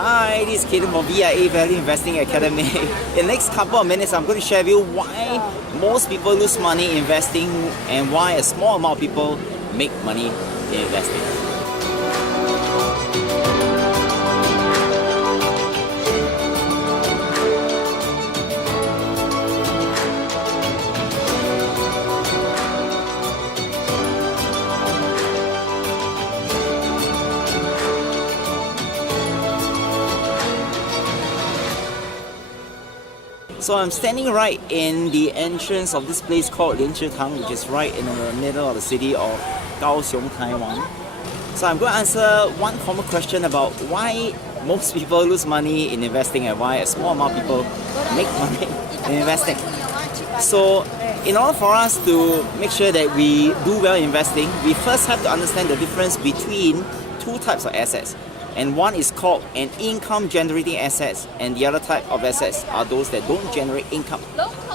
Hi, this is Kaden from VIA Value Investing Academy. In the next couple of minutes, I'm going to share with you why most people lose money investing and why a small amount of people make money in investing. So I'm standing right in the entrance of this place called Tang, which is right in the middle of the city of Kaohsiung, Taiwan. So I'm going to answer one common question about why most people lose money in investing and why a small amount of people make money in investing. So in order for us to make sure that we do well in investing, we first have to understand the difference between two types of assets. And one is called an income generating assets, and the other type of assets are those that don't generate income.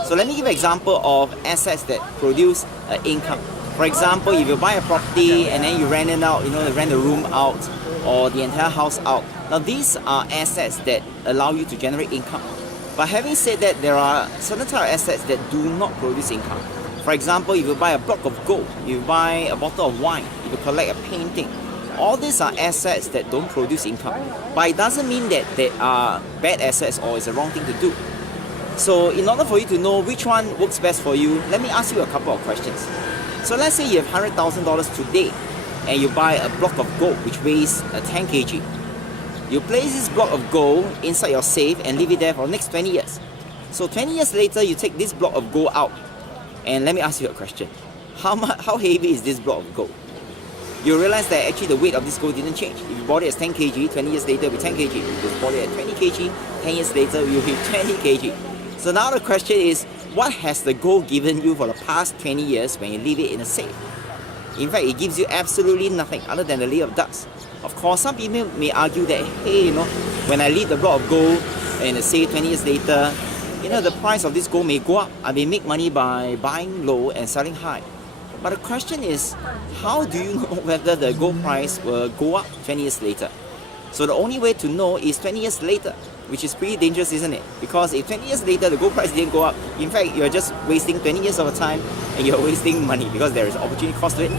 So let me give an example of assets that produce income. For example, if you buy a property and then you rent it out, you rent the room out or the entire house out. Now these are assets that allow you to generate income. But having said that, there are certain type of assets that do not produce income. For example, if you buy a block of gold, you buy a bottle of wine, if you collect a painting, all these are assets that don't produce income. But it doesn't mean that they are bad assets or it's the wrong thing to do. So in order for you to know which one works best for you, let me ask you a couple of questions. So let's say you have $100,000 today and you buy a block of gold which weighs 10 kg. You place this block of gold inside your safe and leave it there for the next 20 years. So 20 years later, you take this block of gold out. And let me ask you a question. How heavy is this block of gold? You realize that actually the weight of this gold didn't change. If you bought it as 10 kg, 20 years later it will be 10 kg. If you bought it at 20 kg, 10 years later it will be 20 kg. So now the question is, what has the gold given you for the past 20 years when you leave it in a safe? In fact, it gives you absolutely nothing other than a layer of dust. Of course, some people may argue that, hey, when I leave the block of gold in a safe 20 years later, the price of this gold may go up. I may make money by buying low and selling high. But the question is, how do you know whether the gold price will go up 20 years later? So the only way to know is 20 years later, which is pretty dangerous, isn't it? Because if 20 years later the gold price didn't go up, in fact, you're just wasting 20 years of time and you're wasting money because there is opportunity cost to it.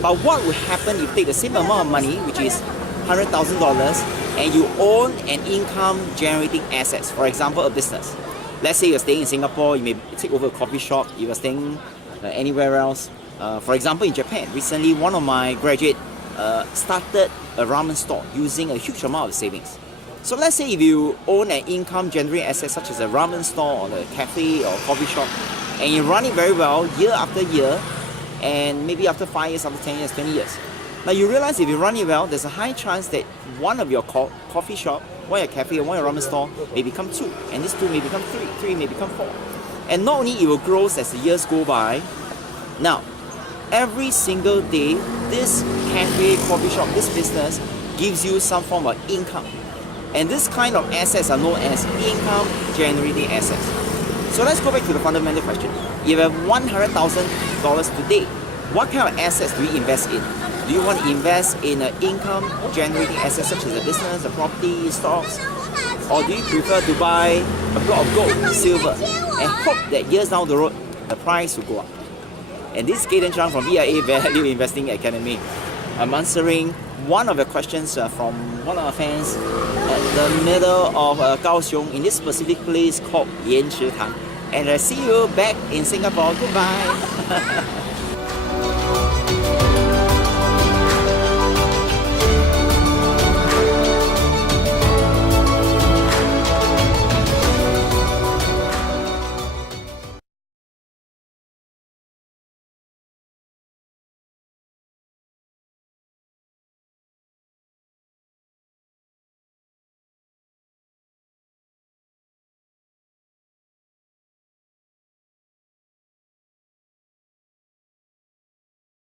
But what would happen if you take the same amount of money, which is $100,000, and you own an income generating assets, for example, a business. Let's say you're staying in Singapore, you may take over a coffee shop, you are staying anywhere else. For example, in Japan, recently one of my graduates started a ramen store using a huge amount of savings. So let's say if you own an income generating asset such as a ramen store or a cafe or coffee shop, and you run it very well year after year, and maybe after 5 years, after 10 years, 20 years. Now you realize if you run it well, there's a high chance that one of your coffee shop, one your cafe, or one your ramen store may become 2, and this 2 may become 3, 3 may become 4. And not only it will grow as the years go by. Now, every single day, this cafe, coffee shop, this business gives you some form of income. And this kind of assets are known as income generating assets. So let's go back to the fundamental question. If you have $100,000 today, what kind of assets do you invest in? Do you want to invest in an income generating asset such as a business, a property, stocks? Or do you prefer to buy a block of gold, silver, and hope that years down the road, the price will go up? And this is Kaden Chang from VIA Value Investing Academy. I'm answering one of your questions from one of our fans at the middle of Kaohsiung in this specific place called Tang. And I see you back in Singapore. Goodbye.